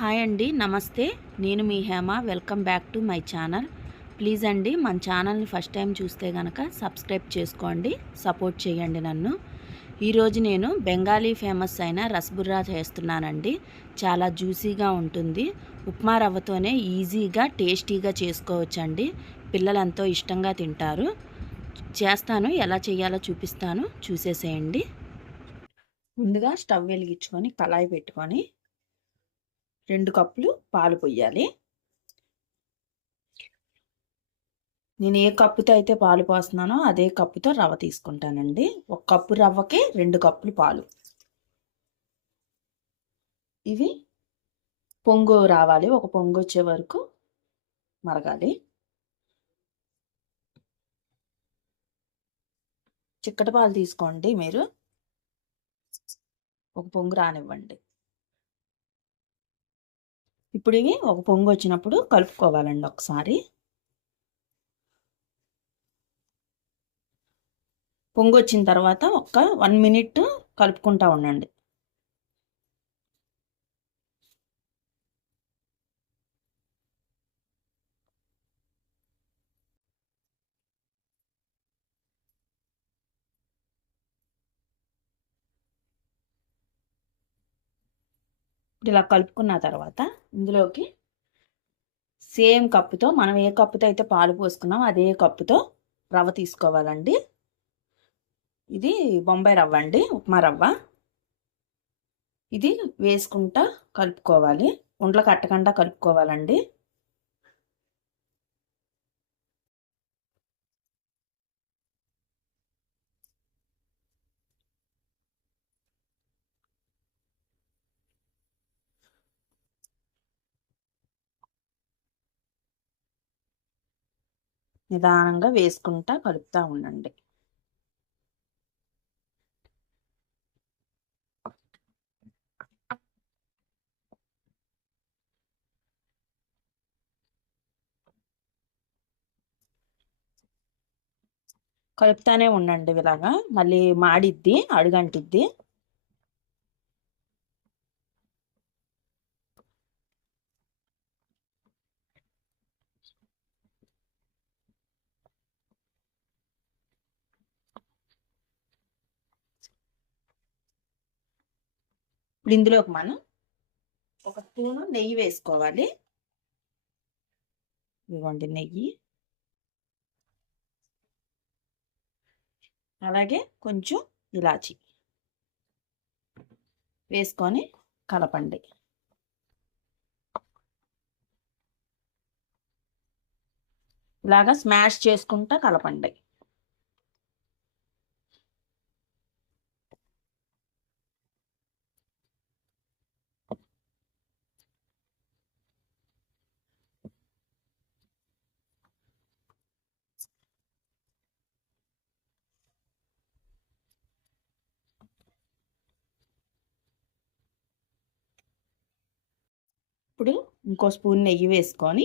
Hi అండి, నమస్తే. నేను మీ Hema. Welcome back to my channel. Please అండి, మన ఛానల్ని ఫస్ట్ టైం చూస్తే కనుక సబ్స్క్రైబ్ చేసుకోండి, సపోర్ట్ చేయండి నన్ను. ఈరోజు నేను బెంగాలీ ఫేమస్ అయిన రసగుల్లా చేస్తున్నానండి. చాలా జ్యూసీగా ఉంటుంది. ఉప్మా రవ్వతోనే ఈజీగా టేస్టీగా చేసుకోవచ్చండి. పిల్లలు ఎంతో ఇష్టంగా తింటారు. చేస్తాను, ఎలా చేయాలో చూపిస్తాను, చూసేసేయండి. ముందుగా స్టవ్ వెలిగించుకొని కళాయి పెట్టుకొని 2 కప్పులు పాలు పొయ్యాలి. నేను ఏ కప్పుతో అయితే పాలు పోస్తున్నానో అదే కప్పుతో రవ్వ తీసుకుంటానండి. 1 కప్పు రవ్వకి 2 కప్పులు పాలు. ఇవి పొంగు రావాలి, ఒక పొంగు వచ్చే వరకు మరగాలి. చిక్కటి పాలు తీసుకోండి మీరు, ఒక పొంగు రానివ్వండి. ఇప్పుడు ఇవి ఒక పొంగు వచ్చినప్పుడు కలుపుకోవాలండి ఒకసారి. పొంగు వచ్చిన తర్వాత 1 మినిట్ కలుపుకుంటా ఉండండి. ఇప్పుడు ఇలా కలుపుకున్న తర్వాత ఇందులోకి సేమ్ కప్పుతో, మనం ఏ కప్పుతో అయితే పాలు పోసుకున్నామో అదే కప్పుతో రవ్వ తీసుకోవాలండి. ఇది బొంబాయి రవ్వ అండి, ఉప్మా రవ్వ. ఇది వేసుకుంటా కలుపుకోవాలి, ఉండలు కట్టకుండా కలుపుకోవాలండి. నిదానంగా వేసుకుంటా కలుపుతూ ఉండండి. కలుపుతానే ఉండండి, ఇలాగా మళ్ళీ మాడిద్ది, అడుగంటిద్ది. ఇప్పుడు ఇందులోకి మనం 1 స్పూను నెయ్యి వేసుకోవాలి. ఇదిగోండి నెయ్యి. అలాగే కొంచెం ఇలాచి వేసుకొని కలపండి. ఇలాగా స్మాష్ చేసుకుంటా కలపండి. ఇప్పుడు ఇంకో స్పూన్ నెయ్యి వేసుకొని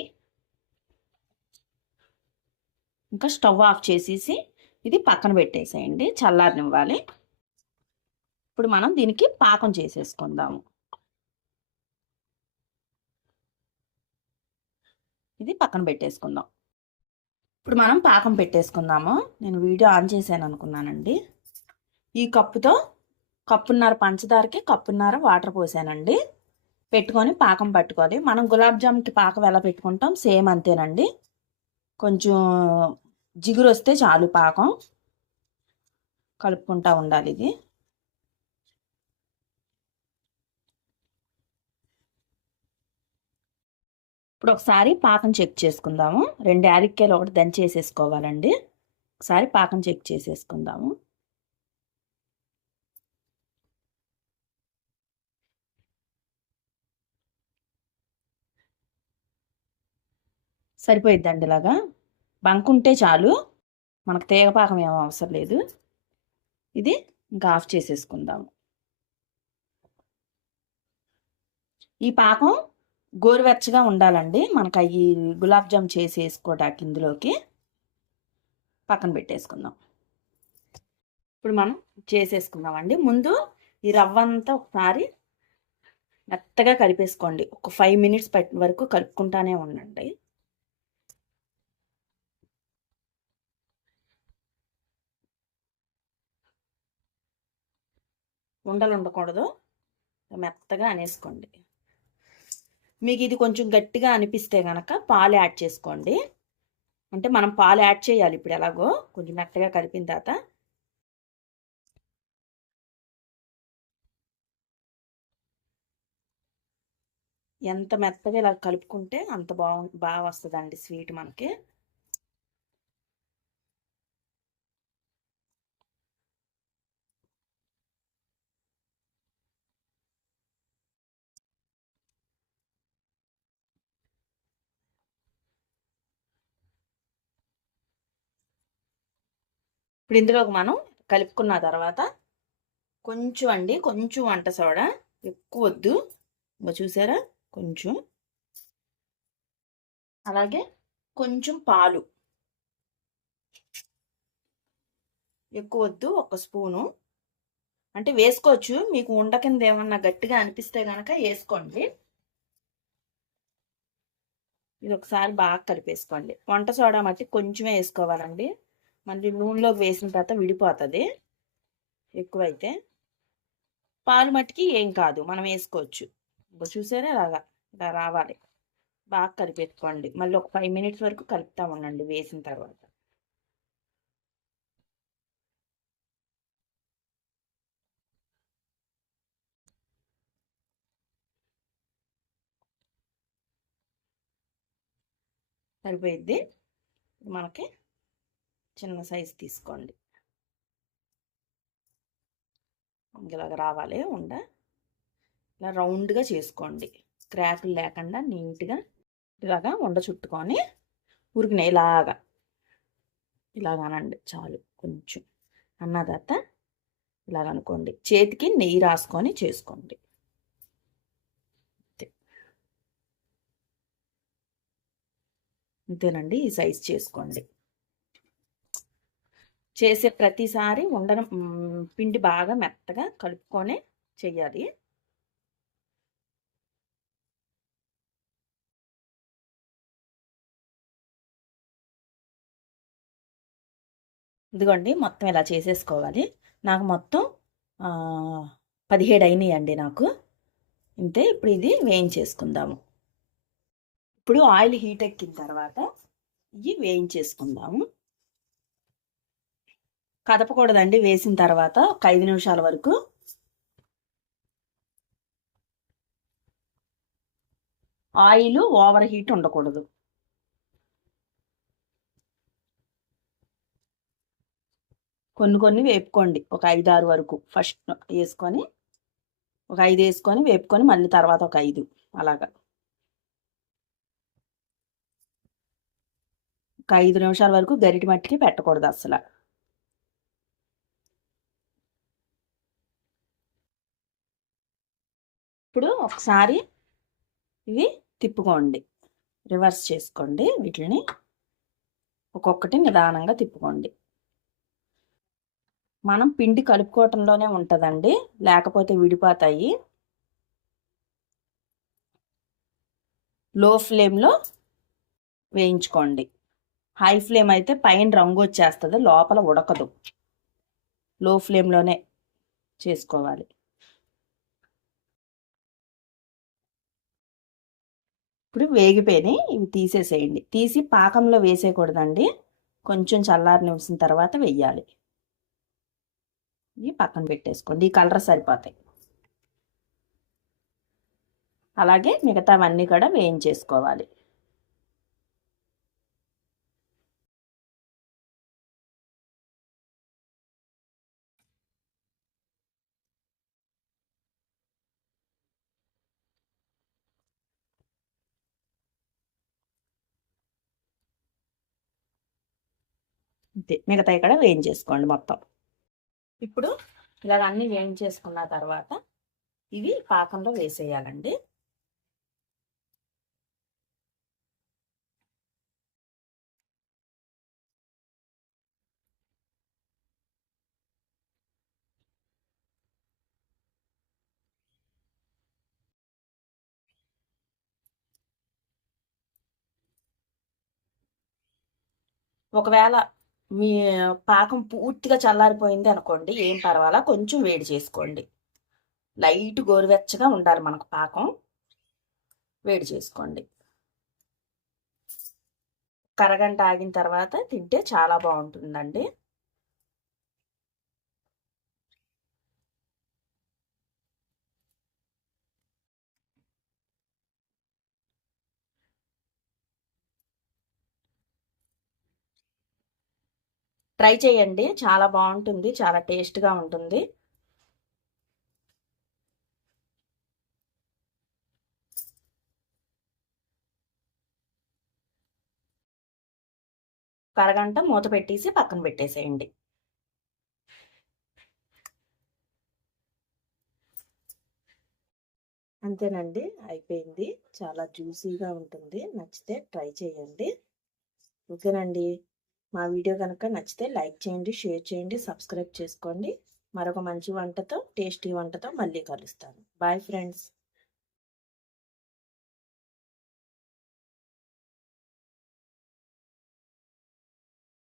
ఇంకా స్టవ్ ఆఫ్ చేసేసి ఇది పక్కన పెట్టేసేయండి, చల్లారనివ్వాలి. ఇప్పుడు మనం దీనికి పాకం చేసేసుకుందాము. ఇది పక్కన పెట్టేసుకుందాం. ఇప్పుడు మనం పాకం పెట్టేసుకుందాము. నేను వీడియో ఆన్ చేశాను అనుకున్నానండి. ఈ కప్పుతో కప్పున్నర పంచదారకి కప్పున్నర వాటర్ పోసానండి. పెట్టుకొని పాకం పట్టుకోవాలి. మనం గులాబ్ జామ్కి పాకం ఎలా పెట్టుకుంటాం సేమ్ అంతేనండి. కొంచెం జిగురు వస్తే చాలు, పాకం కలుపుకుంటా ఉండాలి. ఇది ఇప్పుడు ఒకసారి పాకం చెక్ చేసుకుందాము. 2 యాలక్కాయలు ఒకటి దంచేసేసుకోవాలండి. ఒకసారి పాకం చెక్ చేసేసుకుందాము. సరిపోయిద్దండి. ఇలాగా బంకుంటే చాలు, మనకు తీగపాకం ఏమో అవసరం లేదు. ఇది ఇంకా ఆఫ్ చేసేసుకుందాము. ఈ పాకం గోరువెచ్చగా ఉండాలండి. మనకు అవి గులాబ్ జామ్ చేసి వేసుకోవటానికి ఇందులోకి పక్కన పెట్టేసుకుందాం. ఇప్పుడు మనం చేసేసుకుందామండి. ముందు ఈ రవ్వ అంతా ఒకసారి మెత్తగా కలిపేసుకోండి. ఒక 5 మినిట్స్ వరకు కలుపుకుంటానే ఉండండి. ఉండలు ఉండకూడదు, మెత్తగా అనేసుకోండి. మీకు ఇది కొంచెం గట్టిగా అనిపిస్తే కనుక పాలు యాడ్ చేసుకోండి. అంటే మనం పాలు యాడ్ చేయాలి ఇప్పుడు ఎలాగో కొంచెం మెత్తగా కలిపిన తర్వాత. ఎంత మెత్తగా ఇలా కలుపుకుంటే అంత బాగా వస్తుందండి స్వీట్ మనకి. ఇప్పుడు ఇందులోకి మనం కలుపుకున్న తర్వాత కొంచెం అండి, కొంచెం వంట సోడా, ఎక్కువ వద్దు, ఇంకా చూసారా కొంచెం. అలాగే కొంచెం పాలు, ఎక్కువ వద్దు, ఒక స్పూను. అంటే వేసుకోవచ్చు, మీకు ఉండ కింద ఏమన్నా గట్టిగా అనిపిస్తే కనుక వేసుకోండి. ఇది ఒకసారి బాగా కలిపేసుకోండి. వంట సోడా మట్టి కొంచెమే వేసుకోవాలండి, మళ్ళీ నూనెలోకి వేసిన తర్వాత విడిపోతుంది ఎక్కువైతే. పాలు మట్టికి ఏం కాదు, మనం వేసుకోవచ్చు. చూసారా అలాగా, ఇలా రావాలి. బాగా కలిపెట్టుకోండి. మళ్ళీ ఒక 5 మినిట్స్ వరకు కలుపుతా ఉండండి వేసిన తర్వాత. సరిపోయిద్ది. మనకి చిన్న సైజు తీసుకోండి. ఇలాగ రావాలి ఉండ. ఇలా రౌండ్గా చేసుకోండి, క్రాకులు లేకుండా నీట్గా ఇలాగా ఉండ చుట్టుకొని ఉరికినాయి ఇలాగానండి చాలు. కొంచెం అన్న తర్వాత ఇలాగనుకోండి, చేతికి నెయ్యి రాసుకొని చేసుకోండి. అంతేనండి, ఈ సైజ్ చేసుకోండి. చేసే ప్రతిసారి ఉండడం పిండి బాగా మెత్తగా కలుపుకొని చెయ్యాలి. ఇదిగోండి మొత్తం ఇలా చేసేసుకోవాలి. నాకు మొత్తం 17 అయినాయండి నాకు. ఇంతే. ఇప్పుడు ఇది వేయించేసుకుందాము. ఇప్పుడు ఆయిల్ హీట్ ఎక్కిన తర్వాత ఇవి వేయించేసుకుందాము. కదపకూడదండి వేసిన తర్వాత ఒక 5 నిమిషాల వరకు. ఆయిల్ ఓవర్ హీట్ ఉండకూడదు. కొన్ని కొన్ని వేపుకోండి, ఒక 5-6 వరకు ఫస్ట్ వేసుకొని, ఒక 5 వేసుకొని వేపుకొని మళ్ళీ తర్వాత ఒక 5 అలాగా. ఒక 5 నిమిషాల వరకు గరిటి మట్టికి పెట్టకూడదు అసలు. ఇప్పుడు ఒకసారి ఇవి తిప్పుకోండి, రివర్స్ చేసుకోండి వీటిని. ఒక్కొక్కటి నిదానంగా తిప్పుకోండి. మనం పిండి కలుపుకోవటంలోనే ఉంటుందండి, లేకపోతే విడిపోతాయి. లో ఫ్లేమ్లో వేయించుకోండి. హై ఫ్లేమ్ అయితే పైన రంగు వచ్చేస్తుంది, లోపల ఉడకదు. లో ఫ్లేమ్లోనే చేసుకోవాలి. ఇప్పుడు వేగిపోయినాయి, ఇవి తీసేసేయండి. తీసి పాకంలో వేసేయకూడదండి, కొంచెం చల్లారనివ్వాల్సిన తర్వాత వెయ్యాలి. ఇవి పక్కన పెట్టేసుకోండి, ఈ కలర్ సరిపోతాయి. అలాగే మిగతావన్నీ కూడా వేయించేసుకోవాలి. అంతే, మిగతాయి కూడా వేయించేసుకోండి మొత్తం. ఇప్పుడు ఇలాగ అన్నీ వేయించేసుకున్న తర్వాత ఇవి పాకంలో వేసేయాలండి. ఒకవేళ మీ పాకం పూర్తిగా చల్లారిపోయింది అనుకోండి, ఏం పర్వాలా, కొంచెం వేడి చేసుకోండి. లైట్ గోరువెచ్చగా ఉండాలి మనకు పాకం. వేడి చేసుకోండి. కరగంట ఆగిన తర్వాత తింటే చాలా బాగుంటుందండి. ట్రై చేయండి, చాలా బాగుంటుంది, చాలా టేస్ట్గా ఉంటుంది. అరగంట మూత పెట్టేసి పక్కన పెట్టేసేయండి. అంతేనండి, అయిపోయింది. చాలా జ్యూసీగా ఉంటుంది. నచ్చితే ట్రై చేయండి. ఓకేనండి. మా వీడియో కనుక నచ్చితే లైక్ చేయండి, షేర్ చేయండి, సబ్స్క్రైబ్ చేసుకోండి. మరొక మంచి వంటతో, టేస్టీ వంటతో మళ్ళీ కలుస్తాను. Bye friends.